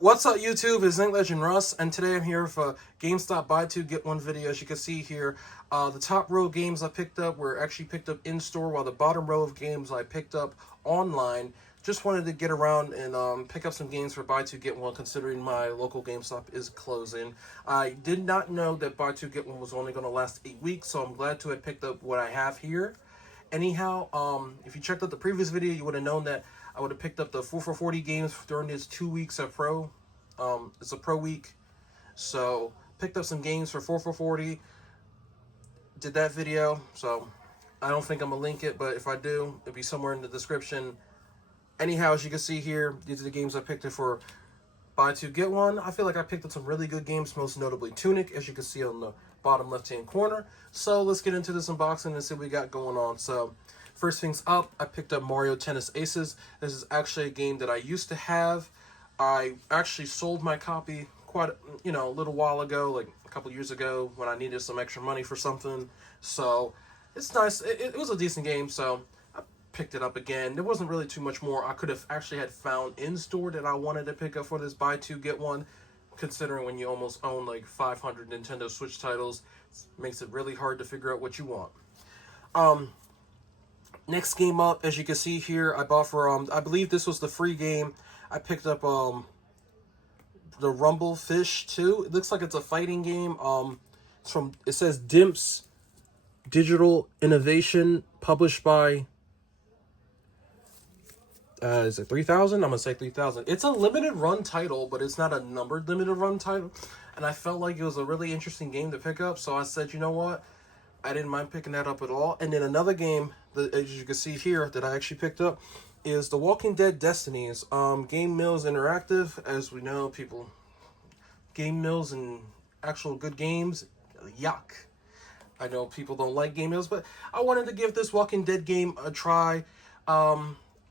What's up, YouTube? It's Ink Legend Russ, and today I'm here for Gamestop Buy Two Get One video. As you can see here, the top row of games I picked up were actually picked up in store, while the bottom row of games I picked up online. Just wanted to get around and pick up some games for Buy Two Get One, considering my local GameStop is closing. I did not know that Buy Two Get One was only going to last 8 weeks, so I'm glad to have picked up what I have here. Anyhow, if you checked out the previous video, you would have known that I would have picked up the 4 for 40 games during this 2 weeks of pro. It's a pro week, so picked up some games for 4 for 40. Did that video, so I don't think I'm gonna link it, but if I do, it'll be somewhere in the description. Anyhow, as you can see here, these are the games I picked up for Buy Two Get One. I feel like I picked up some really good games, most notably Tunic, as you can see on the bottom left-hand corner. So let's get into this unboxing and see what we got going on. So first things up, I picked up Mario Tennis Aces. This is actually a game that I used to have. I actually sold my copy quite, a little while ago, like a couple years ago, when I needed some extra money for something. So it's nice. It was a decent game, so I picked it up again. There wasn't really too much more I could have actually had found in store that I wanted to pick up for this Buy Two Get One. Considering when you almost own like 500 Nintendo Switch titles, it makes it really hard to figure out what you want. Next game up, as you can see here, I bought for I believe this was the free game. I picked up the Rumble Fish 2. It looks like it's a fighting game. It says Dimps Digital Innovation, published by is it 3000? I'm gonna say 3000. It's a limited run title, but it's not a numbered limited run title. And I felt like it was a really interesting game to pick up, so I said, you know what? I didn't mind picking that up at all. And then another game that, as you can see here, that I actually picked up is The Walking Dead Destinies. Game Mills Interactive. As we know, Game Mills and actual good games, yuck. I know people don't like Game Mills, but I wanted to give this Walking Dead game a try.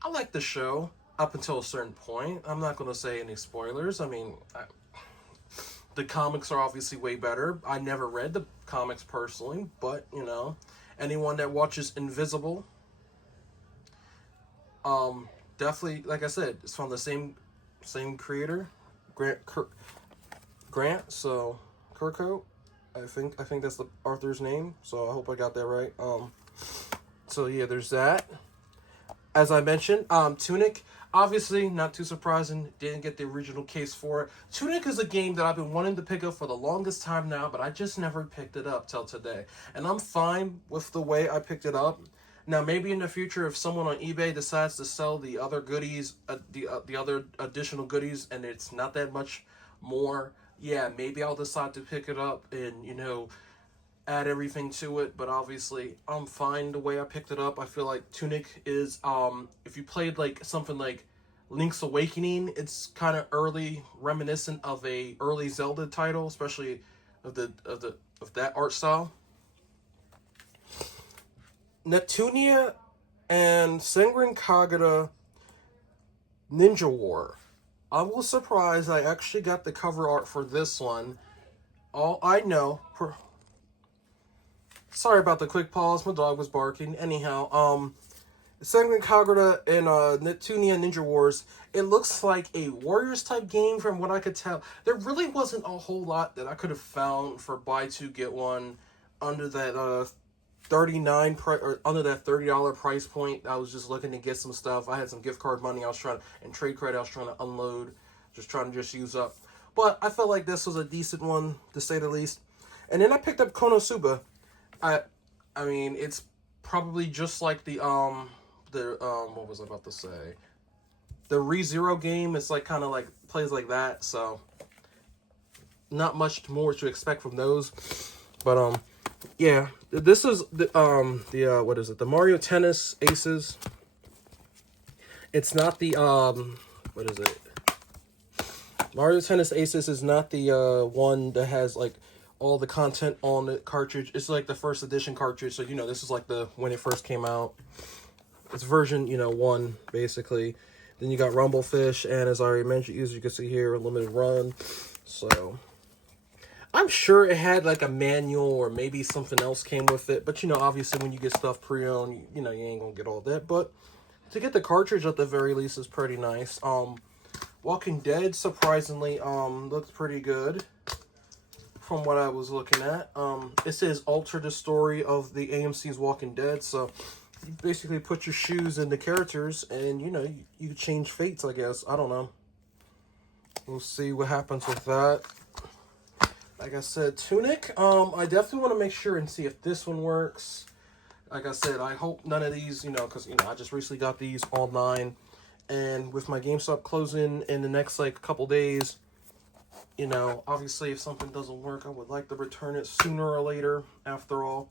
I like the show up until a certain point. I'm not going to say any spoilers. I mean, the comics are obviously way better. I never read the comics personally, but, anyone that watches Invisible, definitely, like I said, it's from the same creator, Grant, so Kirko, I think that's the author's name, so I hope I got that right. So yeah, there's that. As I mentioned, Tunic, obviously, not too surprising, didn't get the original case for it. Tunic is a game that I've been wanting to pick up for the longest time now, but I just never picked it up till today. And I'm fine with the way I picked it up. Now, maybe in the future, if someone on eBay decides to sell the other goodies, the other additional goodies, and it's not that much more, yeah, maybe I'll decide to pick it up and, add everything to it. But obviously, I'm fine the way I picked it up. I feel like Tunic is, if you played like something like Link's Awakening, it's kind of early, reminiscent of a early Zelda title, especially of that art style. Neptunia and Senran Kagura Ninja War. I was surprised I actually got the cover art for this one. All I know, sorry about the quick pause, my dog was barking. Anyhow, Senran Kagura and Neptunia Ninja Wars, it looks like a Warriors type game from what I could tell. There really wasn't a whole lot that I could have found for Buy Two Get One under that under that $30 price point. I was just looking to get some stuff. I had some gift card money and trade credit I was trying to unload, trying to use up. But I felt like this was a decent one, to say the least. And then I picked up Konosuba. I mean, it's probably just like the what was I about to say? The ReZero game. It's like kind of like plays like that, so not much more to expect from those. But yeah, this is the what is it? The Mario Tennis Aces. It's not the what is it? Mario Tennis Aces is not the one that has like all the content on the cartridge. It's like the first edition cartridge, so this is like when it first came out. It's version 1 basically. Then you got Rumble Fish, and as I already mentioned, as you can see here, a limited run. So I'm sure it had like a manual or maybe something else came with it, but obviously when you get stuff pre-owned, you ain't gonna get all that. But to get the cartridge at the very least is pretty nice. Walking Dead, surprisingly, looks pretty good from what I was looking at. It says alter the story of the AMC's Walking Dead, so you basically put your shoes in the characters and, you know, you change fates, I guess. I don't know. We'll see what happens with that. Like I said, Tunic, I definitely want to make sure and see if this one works. Like I said, I hope none of these, you know, because, you know, I just recently got these online. And with my GameStop closing in the next, like, couple days, you know, obviously if something doesn't work, I would like to return it sooner or later, after all.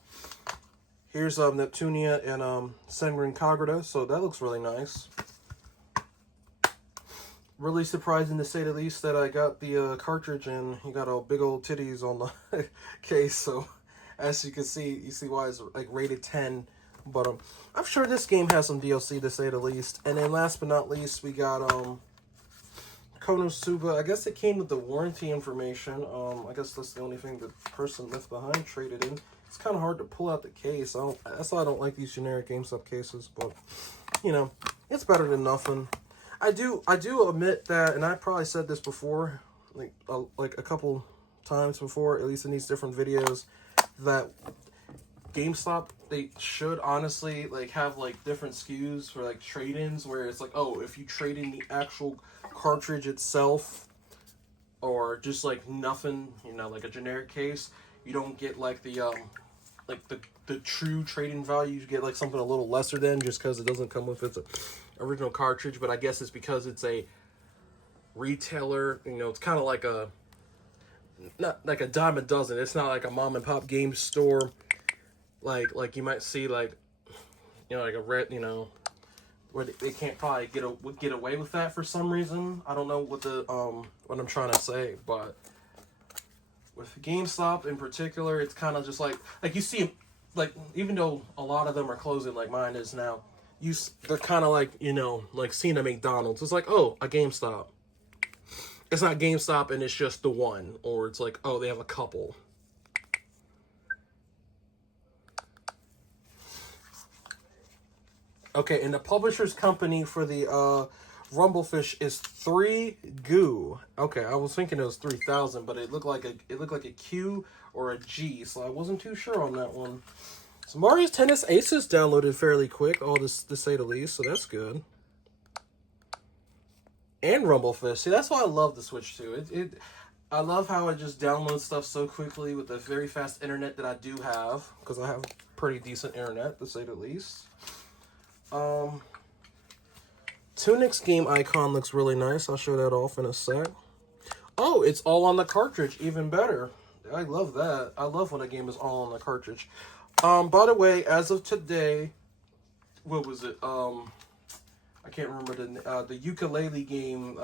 Here's Neptunia and Senran Kagura, so that looks really nice. Really surprising to say the least that I got the cartridge and you got all big old titties on the case. So as you can see, you see why it's like rated 10. But I'm sure this game has some DLC to say the least. And then last but not least, we got Konosuba. I guess it came with the warranty information. I guess that's the only thing the person left behind traded in. It's kind of hard to pull out the case. That's why I don't like these generic GameStop cases. But you know, it's better than nothing. I do admit that, and I probably said this before, like a couple times before, at least in these different videos, that GameStop, they should honestly like have like different SKUs for like trade-ins, where it's like, oh, if you trade in the actual cartridge itself, or just like nothing, you know, like a generic case, you don't get like the true trade-in value. You get like something a little lesser than, just because it doesn't come with its original cartridge. But I guess it's because it's a retailer, you know, it's kind of like not like a dime a dozen. It's not like a mom and pop game store, like you might see, like, you know, like a red, you know, where they can't probably get away with that for some reason. I don't know what I'm trying to say, but with GameStop in particular, it's kind of just like you see, like, even though a lot of them are closing, like mine is now, they're kind of like, you know, like seeing a McDonald's. It's like, oh, a GameStop. It's not GameStop and it's just the one, or it's like, oh, they have a couple. Okay, and the publisher's company for the Rumblefish is 3 Goo. Okay, I was thinking it was 3,000, but it looked like a Q or a G, so I wasn't too sure on that one. So Mario's Tennis Aces downloaded fairly quick, all this to say the least, so that's good. And Rumblefish. See, that's why I love the Switch too. I love how it just downloads stuff so quickly with the very fast internet that I do have, because I have pretty decent internet to say the least. Tunic's game icon looks really nice. I'll show that off in a sec. Oh, it's all on the cartridge, even better. I love that. I love when a game is all on the cartridge. By the way, as of today, what was it? I can't remember the ukulele game.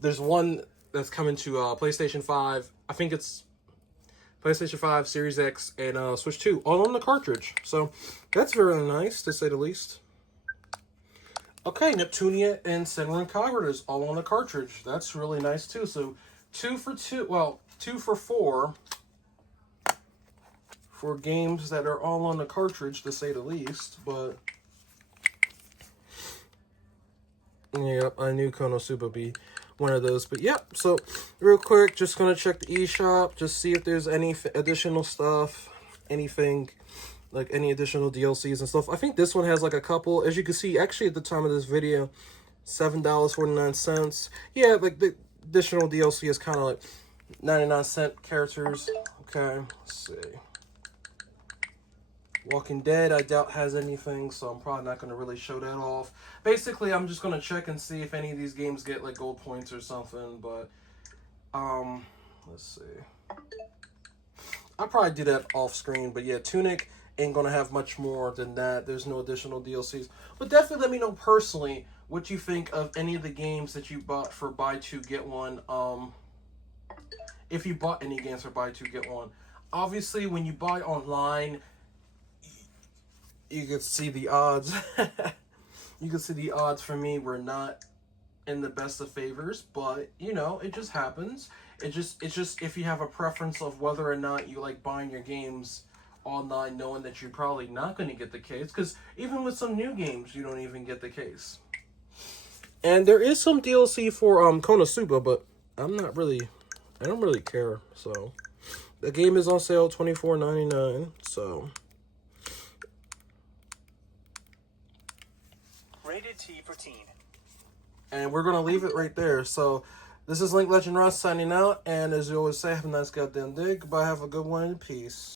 There's one that's coming to PlayStation 5. I think it's PlayStation 5, Series X, and Switch 2, all on the cartridge. So that's very nice, to say the least. Okay, Neptunia and Senran Kagura is all on the cartridge. That's really nice too. So 2 for 2. Well, 2 for 4 for games that are all on the cartridge, to say the least. But yep, I knew Konosuba would be one of those. But yep, so real quick, just gonna check the eShop, just see if there's any additional stuff, anything, like any additional DLCs and stuff. I think this one has like a couple. As you can see, actually at the time of this video, $7.49. Yeah, like the additional DLC is kind of like 99-cent characters. Okay, let's see. Walking Dead, I doubt has anything, so I'm probably not going to really show that off. Basically, I'm just going to check and see if any of these games get like gold points or something, but let's see. I'll probably do that off screen, but yeah, Tunic ain't going to have much more than that. There's no additional DLCs. But definitely let me know personally what you think of any of the games that you bought for buy two get one. If you bought any games for buy two get one. Obviously, when you buy online, you can see the odds. You can see the odds for me were not in the best of favors, but you know, it just happens. It's just if you have a preference of whether or not you like buying your games online, knowing that you're probably not going to get the case, because even with some new games, you don't even get the case. And there is some DLC for Konosuba, but I don't really care. So the game is on sale, $24.99. So Rated T for teen. And we're gonna leave it right there. So this is Link Legend Ross signing out, and as you always say, have a nice goddamn day. Goodbye, have a good one, and peace.